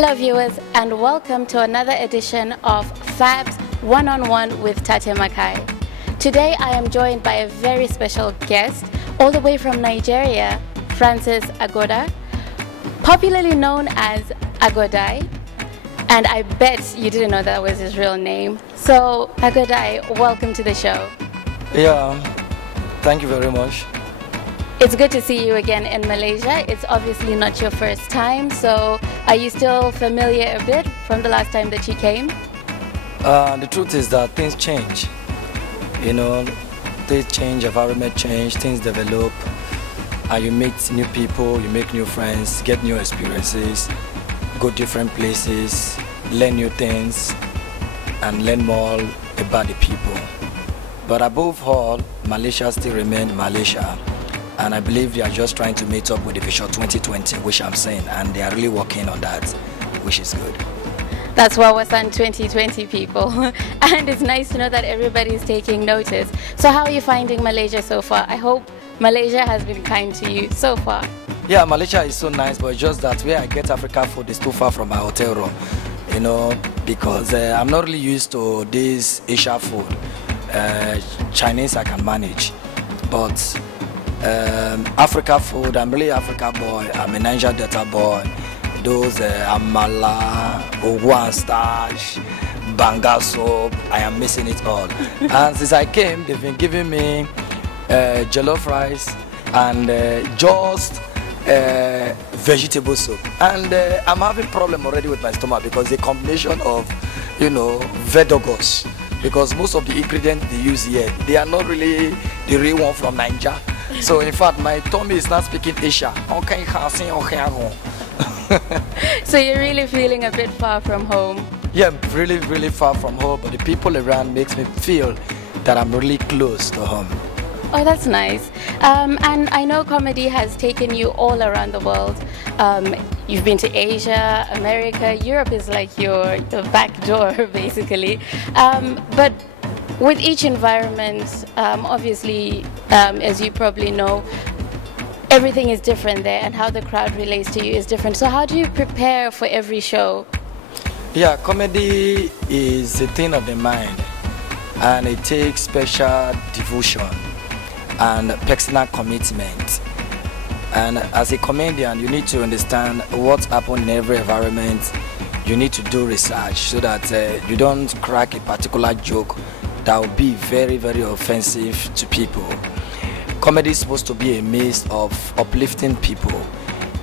Hello viewers and welcome to another edition of Fabz One-on-One with Tate Makai. Today I am joined by a very special guest all the way from Nigeria, Francis Agoda, popularly known as Agodai. And I bet you didn't know that was his real name. So Agodai, welcome to the show. Yeah, thank you very much. It's good to see you again in Malaysia. It's obviously not your first time, so are you still familiar a bit from the last time that you came? The truth is that things change. You know, things change, environment change, things develop, and you meet new people, you make new friends, get new experiences, go different places, learn new things, and learn more about the people. But above all, Malaysia still remains Malaysia. And I believe they are just trying to meet up with the Vision 2020, which I'm saying, and they are really working on that, which is good. That's what was on 2020, people. And it's nice to know that everybody's taking notice. So how are you finding Malaysia so far? I hope Malaysia has been kind to you so far. Yeah, Malaysia is so nice, but just that where I get Africa food is too far from my hotel room, you know, because I'm not really used to this Asia food. Chinese I can manage, but Africa food, I'm really Africa boy. I'm a Niger Delta boy. Those amala, ogwa starch, banga soup, I am missing it all. And since I came, they've been giving me jollof rice and just vegetable soup. And I'm having problem already with my stomach because the combination of, you know, vedogos. Because most of the ingredients they use here, they are not really the real one from Niger. So in fact, my tummy is not speaking Asia. So you're really feeling a bit far from home? Yeah, really far from home, but the people around makes me feel that I'm really close to home. Oh, that's nice. And I know comedy has taken you all around the world. You've been to Asia, America, Europe is like your back door, basically. But with each environment, obviously, as you probably know, everything is different there and how the crowd relates to you is different. So how do you prepare for every show? Yeah, comedy is a thing of the mind, and it takes special devotion and personal commitment. And as a comedian, you need to understand what's happened in every environment. You need to do research so that you don't crack a particular joke that will be very offensive to people. Comedy is supposed to be a means of uplifting people.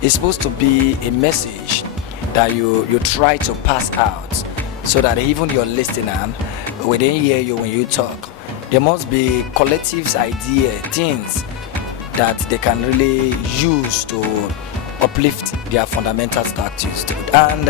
It's supposed to be a message that you try to pass out so that even your listener will then hear you when you talk. There must be collectives, idea, things that they can really use to uplift their fundamental status. And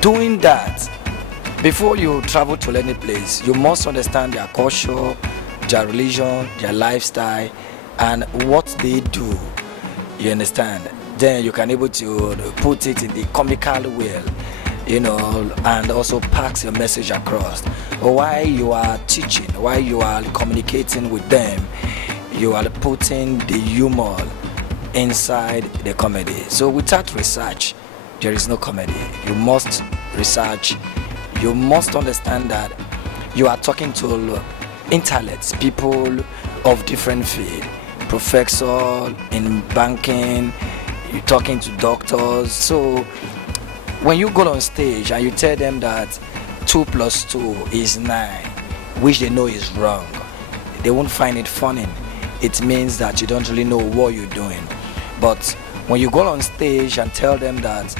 doing that, before you travel to any place, you must understand their culture, their religion, their lifestyle, and what they do. You understand? Then you can able to put it in the comical way, you know, and also pass your message across. While you are teaching, while you are communicating with them, you are putting the humor inside the comedy. So without research, there is no comedy. You must research. You must understand that you are talking to intellects, people of different field, professor in banking, you're talking to doctors. So when you go on stage and you tell them that 2 + 2 is 9, which they know is wrong, they won't find it funny. It means that you don't really know what you're doing. But when you go on stage and tell them that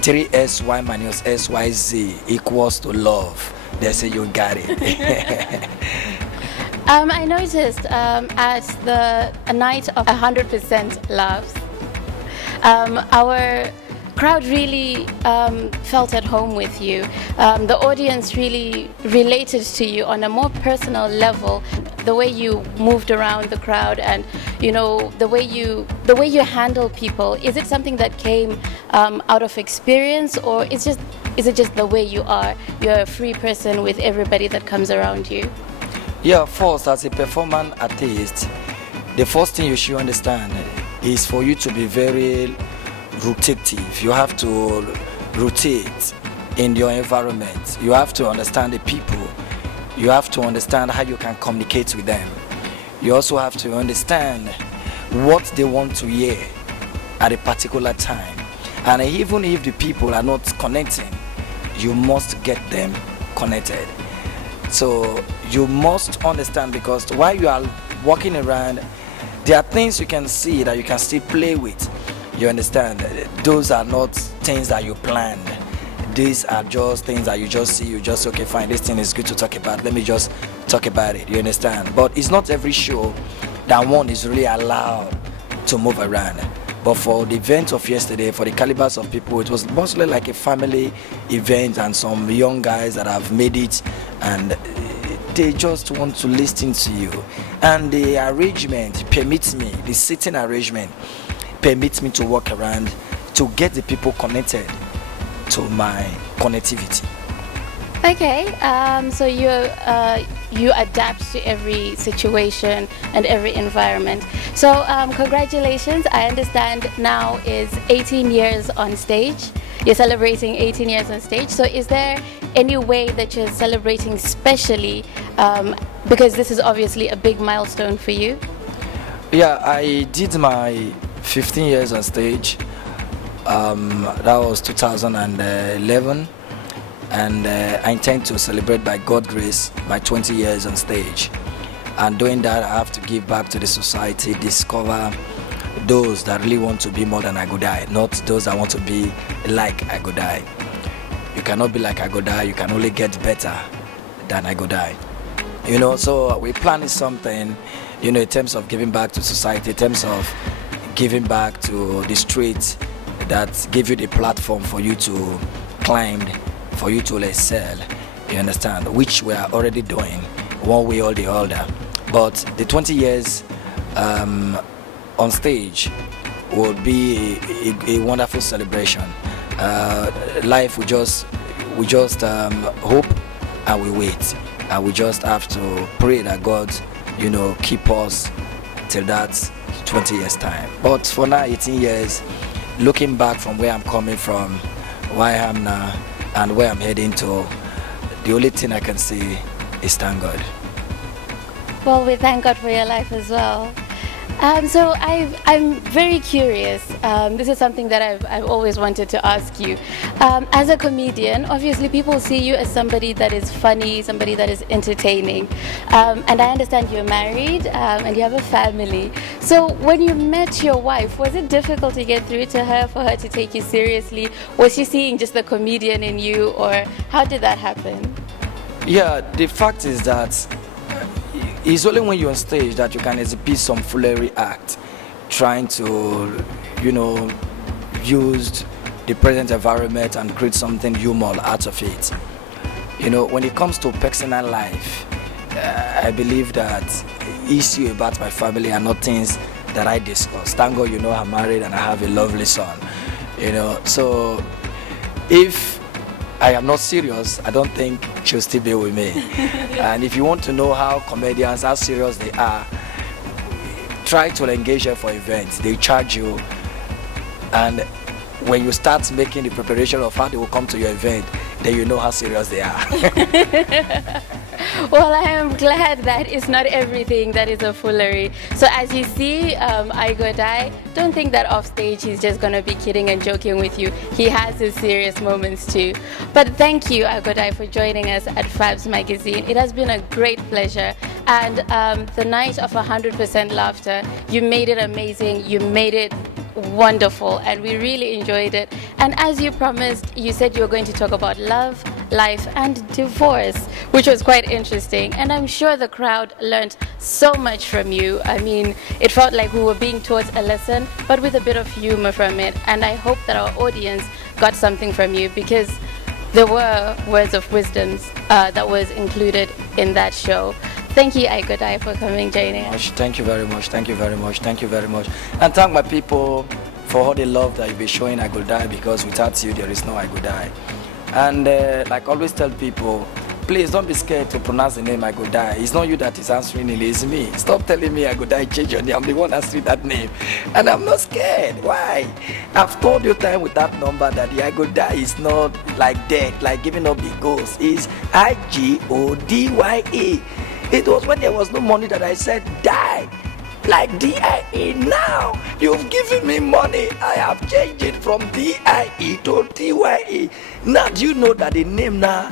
3sy minus syz equals to love, they say you got it. I noticed at the night of 100% Laughs, our crowd really felt at home with you. The audience really related to you on a more personal level. The way you moved around the crowd, and you know the way you handle people. Is it something that came out of experience, or is it just the way you are? You're a free person with everybody that comes around you. Yeah, first, as a performance artist, the first thing you should understand is for you to be very rotative. You have to rotate in your environment. You have to understand the people. You have to understand how you can communicate with them. You also have to understand what they want to hear at a particular time. And even if the people are not connecting, you must get them connected. So you must understand, because while you are walking around, there are things you can see that you can still play with. You understand? Those are not things that you planned. These are just things that you just see. You just, okay, fine, this thing is good to talk about. Let me just talk about it. You understand? But it's not every show that one is really allowed to move around. But for the event of yesterday, for the calibers of people, it was mostly like a family event, and some young guys that have made it, and they just want to listen to you. And the arrangement permits me, the sitting arrangement permits me to walk around to get the people connected to my connectivity. Okay, so you adapt to every situation and every environment. So congratulations. I understand now is 18 years on stage. You're celebrating 18 years on stage. So is there any way that you're celebrating specially, because this is obviously a big milestone for you? Yeah, I did my 15 years on stage. That was 2011. And I intend to celebrate, by God's grace, my 20 years on stage. And doing that, I have to give back to the society, discover those that really want to be more than Agodai, not those that want to be like Agodai. You cannot be like Agodai, you can only get better than Agodai. You know, so we're planning something, you know, in terms of giving back to society, in terms of giving back to the streets that give you the platform for you to climb, for you to excel, you understand, which we are already doing one way or the other. But the 20 years on stage would be a wonderful celebration. Life, we just hope and we wait, and we just have to pray that God, you know, keep us till that 20 years time. But for now, 18 years, looking back from where I'm coming from, where I am now, and where I'm heading to, the only thing I can say is thank God. Well, we thank God for your life as well. So I'm very curious. This is something that I've always wanted to ask you. As a comedian, obviously people see you as somebody that is funny, somebody that is entertaining. And I understand you're married and you have a family. So when you met your wife, was it difficult to get through to her, for her to take you seriously? Was she seeing just the comedian in you, or how did that happen? Yeah, the fact is that it's only when you're on stage that you can exhibit some foolery act, trying to, you know, use the present environment and create something humor out of it. You know, when it comes to personal life, I believe that issue about my family are not things that I discuss. Thank God, you know, I'm married and I have a lovely son. You know, so if I am not serious, I don't think she'll still be with me. And if you want to know how comedians, how serious they are, try to engage her for events. They charge you, and when you start making the preparation of how they will come to your event, then you know how serious they are. Well, I am glad that it's not everything that is a foolery. So as you see, Agodai, don't think that off stage he's just going to be kidding and joking with you. He has his serious moments too. But thank you, Agodai, for joining us at Fabz Magazine. It has been a great pleasure. And the night of 100% laughter, you made it amazing. You made it wonderful, and we really enjoyed it. And as you promised, you said you were going to talk about love, life, and divorce, which was quite interesting. And I'm sure the crowd learned so much from you. I mean, it felt like we were being taught a lesson, but with a bit of humor from it. And I hope that our audience got something from you, because there were words of wisdom that was included in that show. Thank you, Agodai, for coming, joining us. Thank you very much. Thank you very much. Thank you very much. And thank my people for all the love that you've been showing Agodai, because without you, there is no Agodai. And like I always tell people, please don't be scared to pronounce the name I Go Die. It's not you that is answering it, it's me. Stop telling me I Go Die, change your name. I'm the one answering that name. And I'm not scared. Why? I've told you time with that number that the I Go Die is not like death, like giving up the ghost. It's IGODYE. It was when there was no money that I said die. Like DIE. Now you've given me money, I have changed it from DIE to TYE. Now do you know that the name now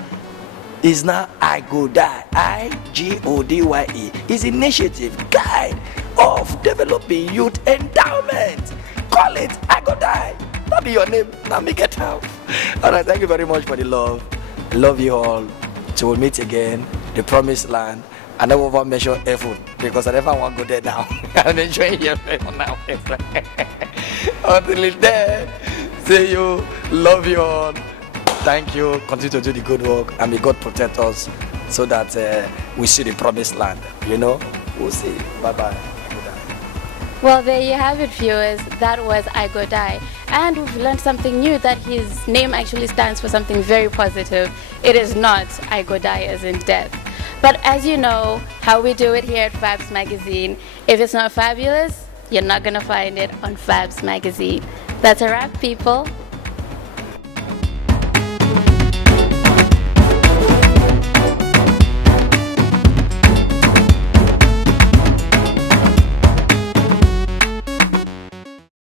is now I Go Die? IGODYE is initiative guide of developing youth endowment. Call it I Go Die. That be your name. Now make it out. Alright, thank you very much for the love. I love you all. Till we meet again, the promised land. I never over measure effort because I never want to go there now. I'm enjoying here now. Until it's there, see you, love you all. Thank you. Continue to do the good work, and may God protect us so that we see the promised land. You know, we'll see. Bye bye. Well, there you have it, viewers. That was I Go Die. And we've learned something new, that his name actually stands for something very positive. It is not I Go Die as in death. But as you know, how we do it here at Fabz Magazine, if it's not fabulous, you're not going to find it on Fabz Magazine. That's a wrap, people.